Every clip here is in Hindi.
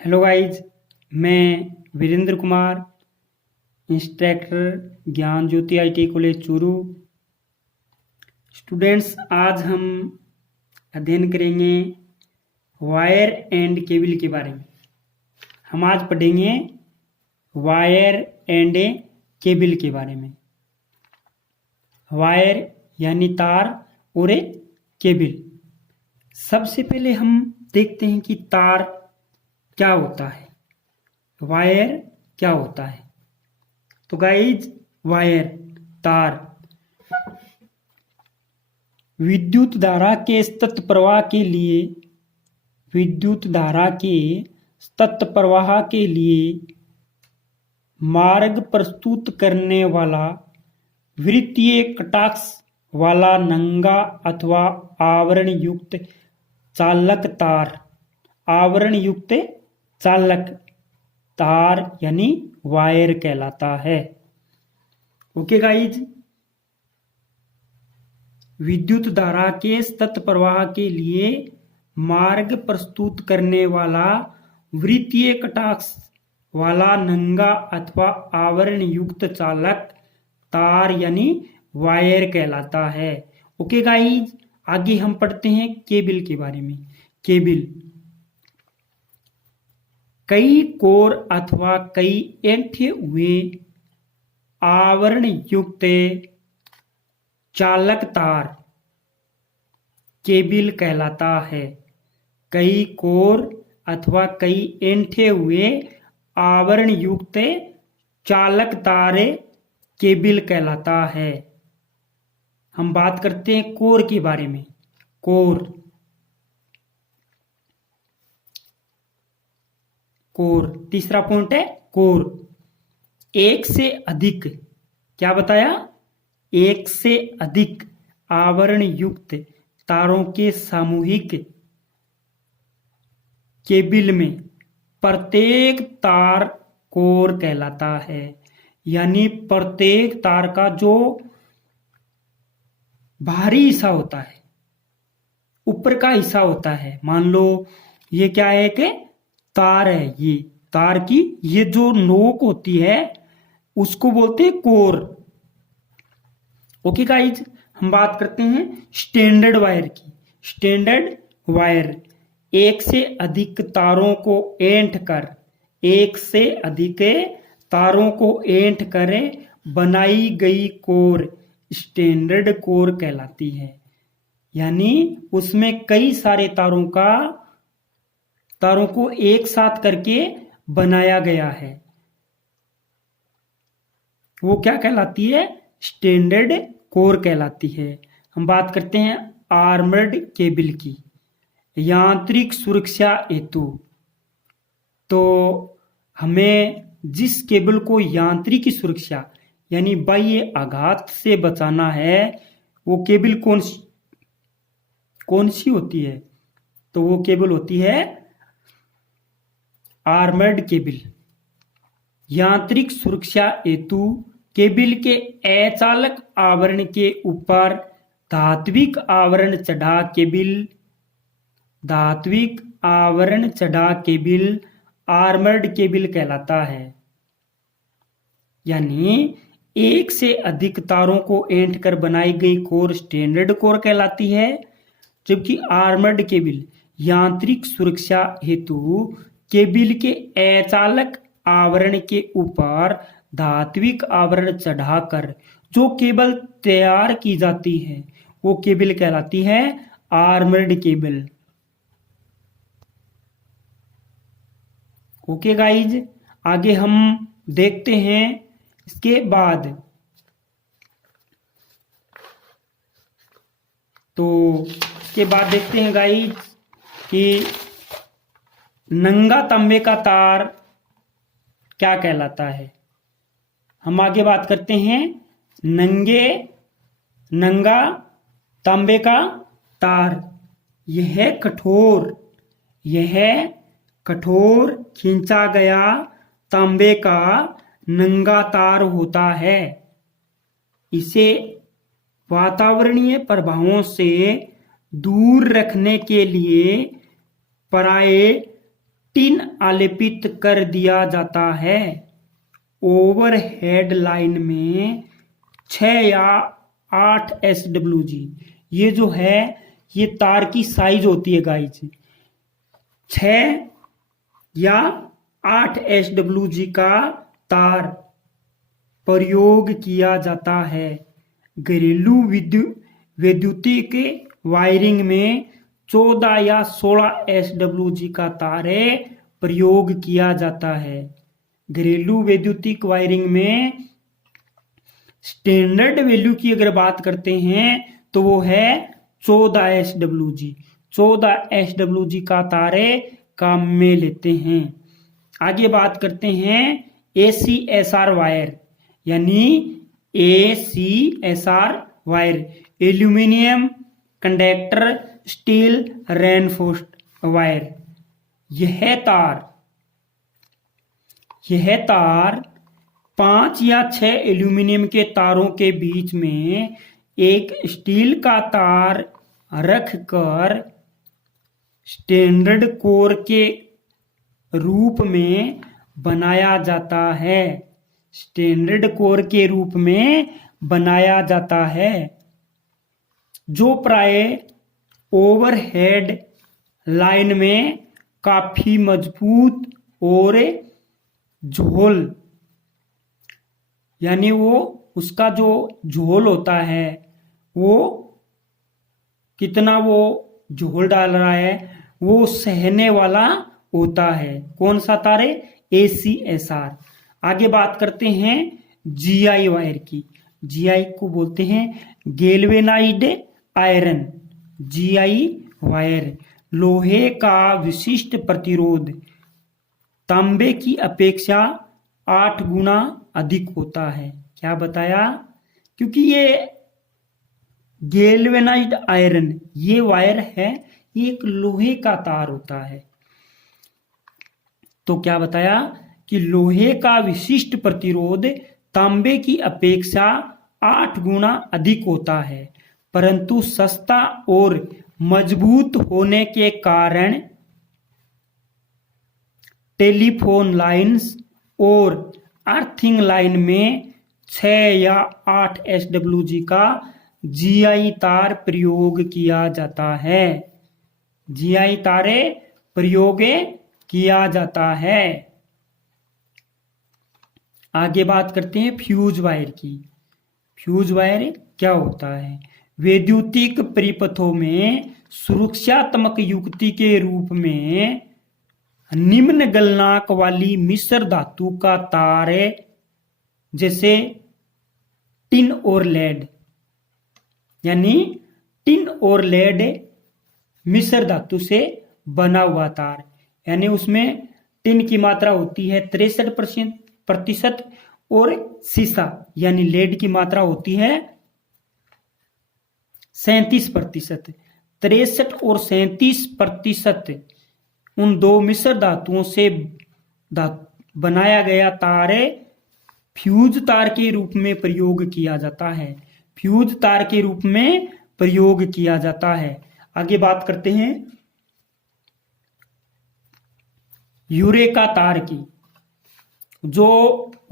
Hello guys. मैं वीरेंद्र कुमार, इंस्ट्रक्टर ज्ञान ज्योति आईटी कॉलेज चूरू। स्टूडेंट्स, आज हम अध्ययन करेंगे वायर एंड केबल के बारे में। हम आज पढ़ेंगे वायर एंड केबल के बारे में। वायर यानी तार और केबल। सबसे पहले हम देखते हैं कि तार क्या होता है, वायर क्या होता है। तो गाइज, वायर तार विद्युत धारा के सतत प्रवाह के लिए मार्ग प्रस्तुत करने वाला वृत्तीय कटाक्ष वाला नंगा अथवा आवरण युक्त चालक तार यानी वायर कहलाता है। ओके गाइज, विद्युत धारा के सतत प्रवाह के लिए मार्ग प्रस्तुत करने वाला वृत्तीय कटाक्ष वाला नंगा अथवा आवरण युक्त चालक तार यानी वायर कहलाता है। ओके गाइज, आगे हम पढ़ते हैं केबल के बारे में। केबल कई कोर अथवा कई ऐंठे हुए आवरण युक्त चालक तार केबल कहलाता है। कई कोर अथवा कई ऐंठे हुए आवरण युक्त चालक तार केबल कहलाता है। हम बात करते हैं कोर के बारे में। कोर तीसरा पॉइंट है। कोर एक से अधिक, क्या बताया, एक से अधिक आवरण युक्त तारों के सामूहिक केबल में प्रत्येक तार कोर कहलाता है। यानी प्रत्येक तार का जो बाहरी हिस्सा होता है, ऊपर का हिस्सा होता है, मान लो ये क्या है कि तार है, ये तार की ये जो नोक होती है उसको बोलते हैं कोर। ओके गाइज, हम बात करते हैं स्टैंडर्ड वायर की। स्टैंडर्ड वायर एक से अधिक तारों को ऐंठ कर बनाई गई कोर स्टैंडर्ड कोर कहलाती है। यानी उसमें कई सारे तारों को एक साथ करके बनाया गया है, वो क्या कहलाती है, स्टैंडर्ड कोर कहलाती है। हम बात करते हैं आर्मर्ड केबल की। यांत्रिक सुरक्षा हेतु, तो हमें जिस केबल को यांत्रिक सुरक्षा यानी बाह्य आघात से बचाना है, वो केबल कौन सी होती है, तो वो केबल होती है आर्मर्ड केबल। यांत्रिक सुरक्षा हेतु केबल के अचालक आवरण के ऊपर धात्विक आवरण चढ़ा केबल आर्मर्ड केबल कहलाता है। यानी एक से अधिक तारों को ऐंठ कर बनाई गई कोर स्टैंडर्ड कोर कहलाती है, जबकि आर्मर्ड केबल यांत्रिक सुरक्षा हेतु केबल के अचालक आवरण के ऊपर धात्विक आवरण चढ़ाकर जो केबल तैयार की जाती है, वो केबल कहलाती है आर्मर्ड केबल। ओके गाइज, आगे हम देखते हैं इसके बाद। तो इसके बाद देखते हैं गाइज कि नंगा तांबे का तार क्या कहलाता है। हम आगे बात करते हैं नंगा तांबे का तार। यह कठोर खींचा गया तांबे का नंगा तार होता है। इसे वातावरणीय प्रभावों से दूर रखने के लिए टिन आलेपित कर दिया जाता है। ओवरहेड लाइन में 6 या 8 SWG, ये जो है ये तार की साइज होती है गाइज। 6 या 8 SWG का तार प्रयोग किया जाता है। घरेलू वैद्युतिक वायरिंग में 14 या 16 SWG का तार प्रयोग किया जाता है। घरेलू वैद्युतिक वायरिंग में स्टैंडर्ड वैल्यू की अगर बात करते हैं तो वो है 14 SWG। 14 SWG का तार काम में लेते हैं। आगे बात करते हैं ACSR वायर, यानी ACSR wire, aluminium conductor steel reinforced wire. यह तार 5 या 6 एल्यूमिनियम के तारों के बीच में एक स्टील का तार रखकर स्टैंडर्ड कोर के रूप में बनाया जाता है। स्टैंडर्ड कोर के रूप में बनाया जाता है, जो प्राय ओवरहेड लाइन में काफी मजबूत और झोल, यानी वो उसका जो झोल होता है वो कितना वो झोल डाल रहा है वो सहने वाला होता है। कौन सा तार है? ACSR। आगे बात करते हैं GI वायर की। GI को बोलते हैं गैल्वेनाइज्ड आयरन। GI वायर लोहे का विशिष्ट प्रतिरोध तांबे की अपेक्षा 8 गुना अधिक होता है। क्या बताया? क्योंकि ये गैल्वेनाइज्ड आयरन ये वायर है, ये एक लोहे का तार होता है। तो क्या बताया कि लोहे का विशिष्ट प्रतिरोध तांबे की अपेक्षा 8 गुना अधिक होता है, परंतु सस्ता और मजबूत होने के कारण टेलीफोन लाइंस और अर्थिंग लाइन में 6 या 8 SWG का GI तार प्रयोग किया जाता है। GI तारे प्रयोग किया जाता है। आगे बात करते हैं फ्यूज वायर की। फ्यूज वायर क्या होता है? वैद्युतिक परिपथों में सुरक्षात्मक युक्ति के रूप में निम्न गलनांक वाली मिश्र धातु का तार, जैसे टिन और लेड, यानी टिन और लेड मिश्र धातु से बना हुआ तार, यानी उसमें टिन की मात्रा होती है 63% और सीसा यानी लेड की मात्रा होती है 37%। 63 और 37% उन दो मिश्र धातुओं से बनाया गया तार फ्यूज तार के रूप में प्रयोग किया जाता है। फ्यूज तार के रूप में प्रयोग किया जाता है। आगे बात करते हैं यूरेका तार की। जो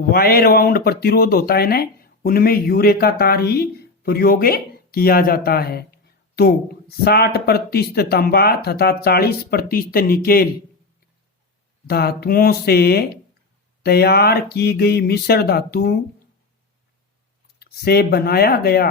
वायर वाउंड प्रतिरोध होता है ना, उनमें यूरेका तार ही प्रयोग किया जाता है। तो 60% तांबा तथा 40% निकेल धातुओं से तैयार की गई मिश्र धातु से बनाया गया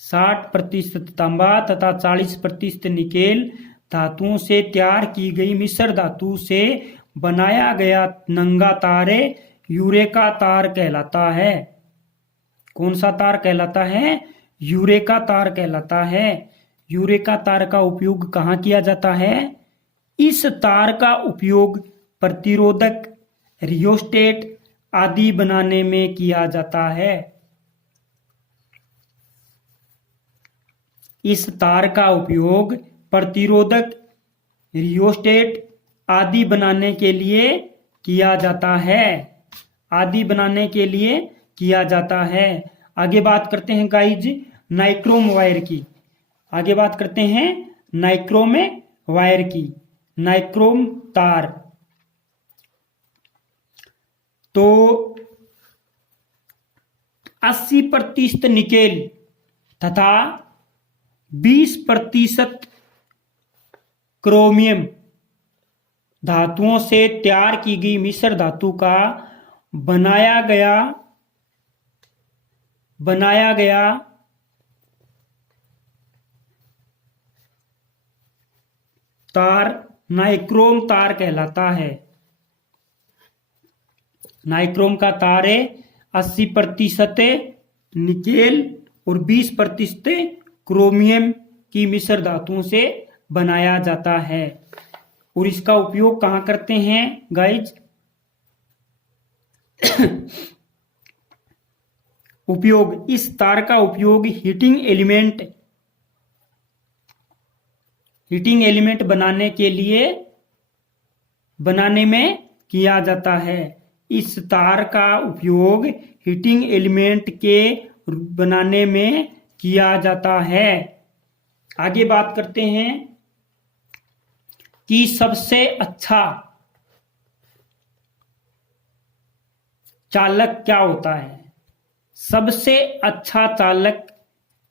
60% तांबा तथा 40% निकेल धातुओं से तैयार की गई मिश्र धातु से बनाया गया नंगा तार यूरेका तार कहलाता है। कौन सा तार कहलाता है? यूरेका तार कहलाता है। यूरेका तार का उपयोग कहाँ किया जाता है? इस तार का उपयोग प्रतिरोधक, रियोस्टेट आदि बनाने में किया जाता है। इस तार का उपयोग प्रतिरोधक, रियोस्टेट आदि बनाने के लिए किया जाता है। आदि बनाने के लिए किया जाता है। आगे बात करते हैं गाइज नाइक्रोम वायर की। आगे बात करते हैं नाइक्रोम वायर की, नाइक्रोम तार। तो 80% निकेल तथा 20% क्रोमियम धातुओं से तैयार की गई मिश्र धातु का बनाया गया तार नाइक्रोम तार कहलाता है। नाइक्रोम का तार है 80% निकेल और 20% क्रोमियम की मिश्र धातुओं से बनाया जाता है। और इसका उपयोग कहाँ करते हैं गाइज? उपयोग, इस तार का उपयोग हीटिंग एलिमेंट बनाने में किया जाता है। इस तार का उपयोग हीटिंग एलिमेंट के बनाने में किया जाता है। आगे बात करते हैं कि सबसे अच्छा चालक क्या होता है। सबसे अच्छा चालक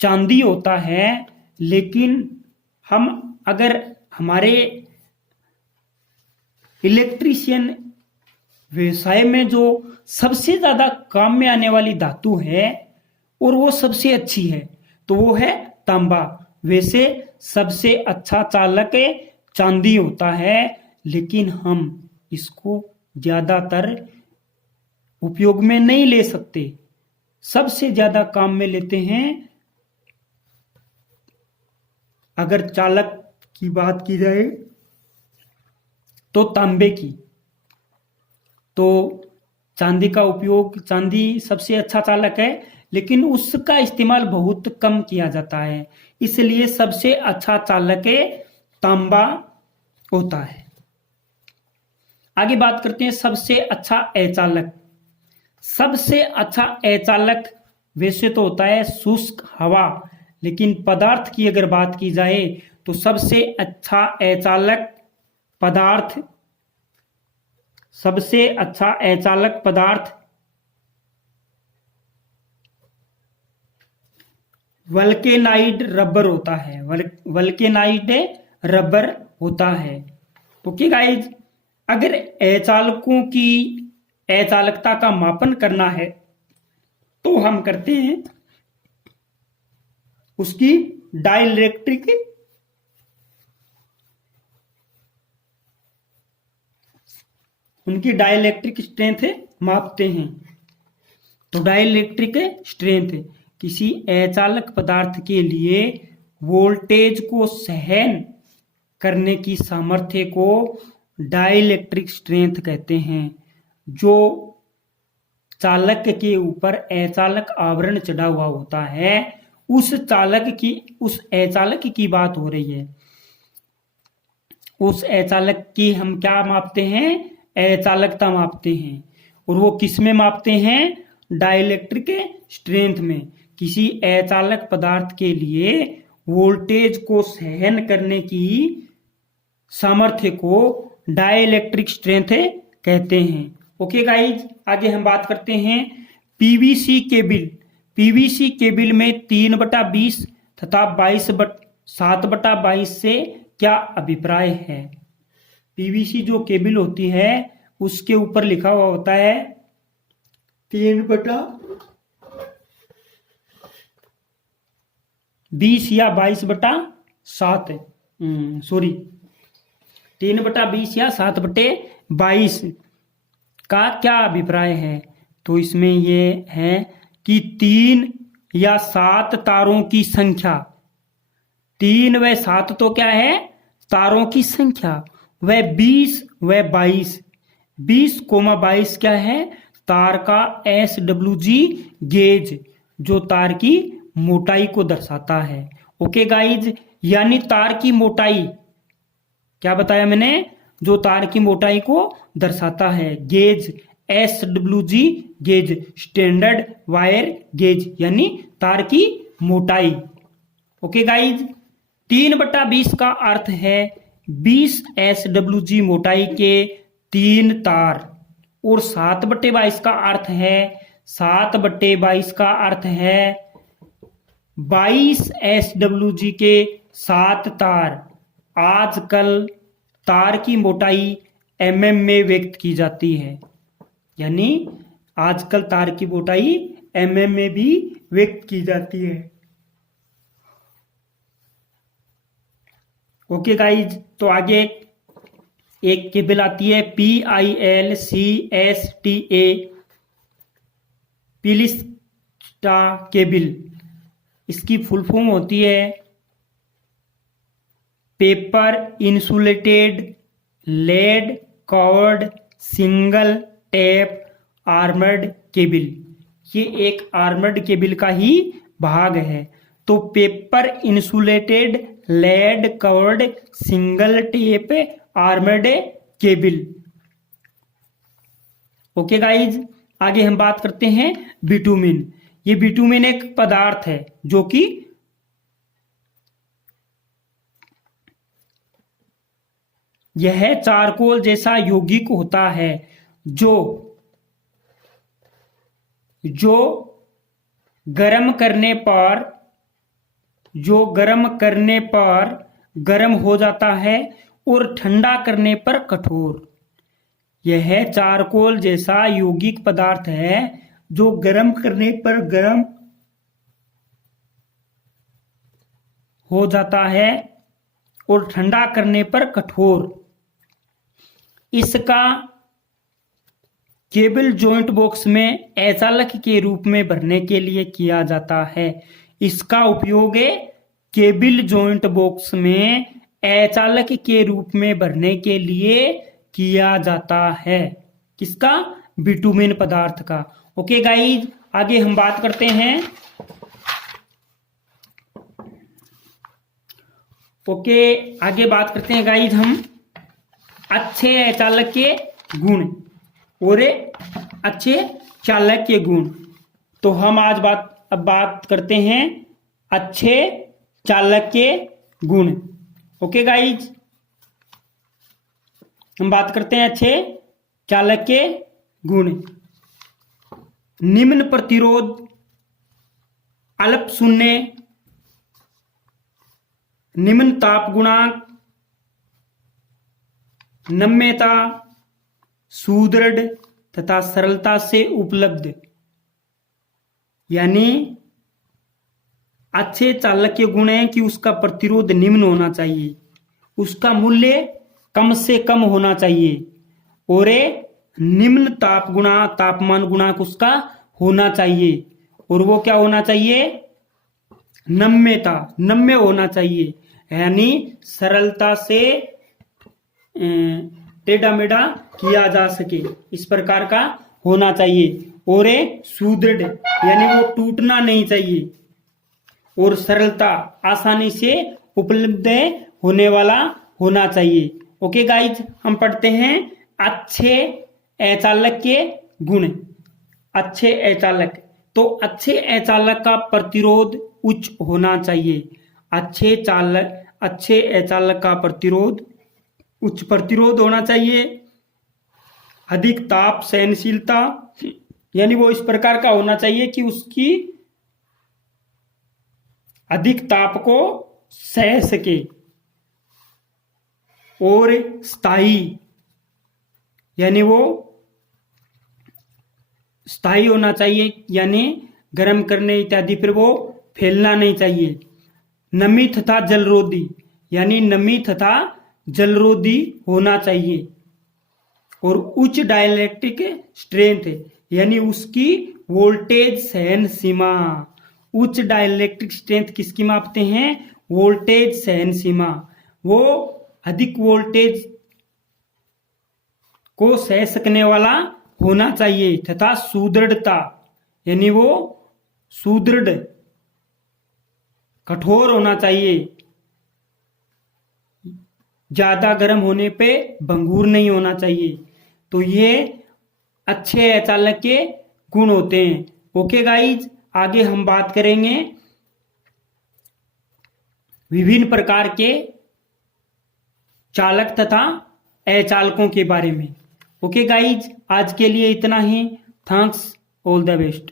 चांदी होता है, लेकिन हम अगर हमारे इलेक्ट्रीशियन व्यवसाय में जो सबसे ज्यादा काम में आने वाली धातु है और वो सबसे अच्छी है तो वो है तांबा। वैसे सबसे अच्छा चालक चांदी होता है, लेकिन हम इसको ज्यादातर उपयोग में नहीं ले सकते। सबसे ज्यादा काम में लेते हैं अगर चालक की बात की जाए तो तांबे की। तो चांदी का उपयोग, चांदी सबसे अच्छा चालक है, लेकिन उसका इस्तेमाल बहुत कम किया जाता है, इसलिए सबसे अच्छा चालक तांबा होता है। आगे बात करते हैं सबसे अच्छा अचालक। सबसे अच्छा अचालक वैसे तो होता है शुष्क हवा, लेकिन पदार्थ की अगर बात की जाए तो सबसे अच्छा अचालक पदार्थ वल्केनाइड रबर होता है। वल्केनाइड रबर होता है। ओके गाइज, अगर अचालकों की अचालकता का मापन करना है तो हम करते हैं उसकी डाइलेक्ट्रिक स्ट्रेंथ मापते हैं। तो डाइलेक्ट्रिक स्ट्रेंथ किसी अचालक पदार्थ के लिए वोल्टेज को सहन करने की सामर्थ्य को डाइलेक्ट्रिक स्ट्रेंथ कहते हैं। जो चालक के ऊपर अचालक आवरण चढ़ा हुआ होता है, उस अचालक की बात हो रही है। उस अचालक की हम क्या मापते हैं? अचालकता मापते हैं। और वो किस में मापते हैं? डाइलेक्ट्रिक स्ट्रेंथ में। किसी अचालक पदार्थ के लिए वोल्टेज को सहन करने की सामर्थ्य को डाइलेक्ट्रिक स्ट्रेंथ कहते हैं। ओके गाइज, आगे हम बात करते हैं पीवीसी केबल। पीवीसी केबल में 3/20 तथा 7/22 से क्या अभिप्राय है? पीवीसी जो केबल होती है उसके ऊपर लिखा हुआ होता है 3/20 या 22/7, 3/20 या 7/22 का क्या अभिप्राय है? तो इसमें यह है कि 3 या 7 तारों की संख्या, 3 व 7 तो क्या है? तारों की संख्या। वह 20 व 22, 20,22 क्या है? तार का SWG गेज, जो तार की मोटाई को दर्शाता है। ओके गाइज, यानी तार की मोटाई, क्या बताया मैंने? जो तार की मोटाई को दर्शाता है। Gauge SWG gauge, standard wire gauge, यानी तार की मोटाई। ओके गाइज, 3/20 का अर्थ है 20 SWG मोटाई के 3 तार और 7/22 का अर्थ है 7/22 का अर्थ है 22 SWG के 7 तार। आजकल तार की मोटाई mm में व्यक्त की जाती है, यानी आजकल तार की मोटाई mm में भी व्यक्त की जाती है। ओके गाइज, तो आगे एक केबल आती है PILCSTA पिलिस्टा केबल। इसकी फुल फॉर्म होती है paper insulated lead covered single tape armoured cable. ये एक आर्मर्ड केबल का ही भाग है। तो paper insulated lead covered single tape armoured cable. Okay guys, आगे हम बात करते हैं बिटुमिन। ये बिटुमिन एक पदार्थ है जो कि यह चारकोल जैसा यौगिक होता है जो गर्म करने पर गर्म हो जाता है और ठंडा करने पर कठोर। यह चारकोल जैसा यौगिक पदार्थ है जो गर्म करने पर गर्म हो जाता है और ठंडा करने पर कठोर। इसका केबल जॉइंट बॉक्स में अचालक के रूप में भरने के लिए किया जाता है। इसका उपयोग केबल जॉइंट बॉक्स में अचालक के रूप में भरने के लिए किया जाता है। किसका? बिटुमिन पदार्थ का। ओके गाइज, आगे हम बात करते हैं गाइज हम अच्छे अचालक के गुण और अच्छे चालक के गुण। तो हम आज बात करते हैं अच्छे चालक के गुण। ओके गाइज, हम बात करते हैं अच्छे चालक के गुण। निम्न प्रतिरोध, अल्प शून्य, निम्न ताप गुणांक, नम्यता, सुदृढ़ तथा सरलता से उपलब्ध। यानी अच्छे चालक के गुण है कि उसका प्रतिरोध निम्न होना चाहिए, उसका मूल्य कम से कम होना चाहिए और निम्न तापमान गुणांक उसका होना चाहिए। और वो क्या होना चाहिए? नम्य होना चाहिए, यानी सरलता से टेढ़ा मेढ़ा किया जा सके, इस प्रकार का होना चाहिए। और सुदृढ़ यानी वो टूटना नहीं चाहिए, और सरलता आसानी से उपलब्ध होने वाला होना चाहिए। ओके गाइज, हम पढ़ते हैं अच्छे अचालक के गुण। अच्छे अचालक, तो अच्छे अचालक का प्रतिरोध उच्च होना चाहिए। अच्छे अचालक का प्रतिरोध उच्च प्रतिरोध होना चाहिए। अधिक ताप सहनशीलता, यानी वो इस प्रकार का होना चाहिए कि उसकी अधिक ताप को सह सके। और स्थायी, यानी वो स्थायी होना चाहिए, यानी गर्म करने इत्यादि पर वो फैलना नहीं चाहिए। नमी तथा जलरोधी, यानी नमी तथा जलरोधी होना चाहिए। और उच्च डाइलेक्ट्रिक स्ट्रेंथ, यानी उसकी वोल्टेज सहन सीमा। उच्च डाइलेक्ट्रिक स्ट्रेंथ किसकी मापते हैं? वोल्टेज सहन सीमा। वो अधिक वोल्टेज को सह सकने वाला होना चाहिए। तथा सुदृढ़ता, यानी वो सुदृढ़ कठोर होना चाहिए। ज्यादा गर्म होने पे भंगुर नहीं होना चाहिए। तो ये अच्छे अचालक के गुण होते हैं। ओके गाइज, आगे हम बात करेंगे विभिन्न प्रकार के चालक तथा अचालकों के बारे में। ओके गाइज, आज के लिए इतना ही। Thanks, all the best.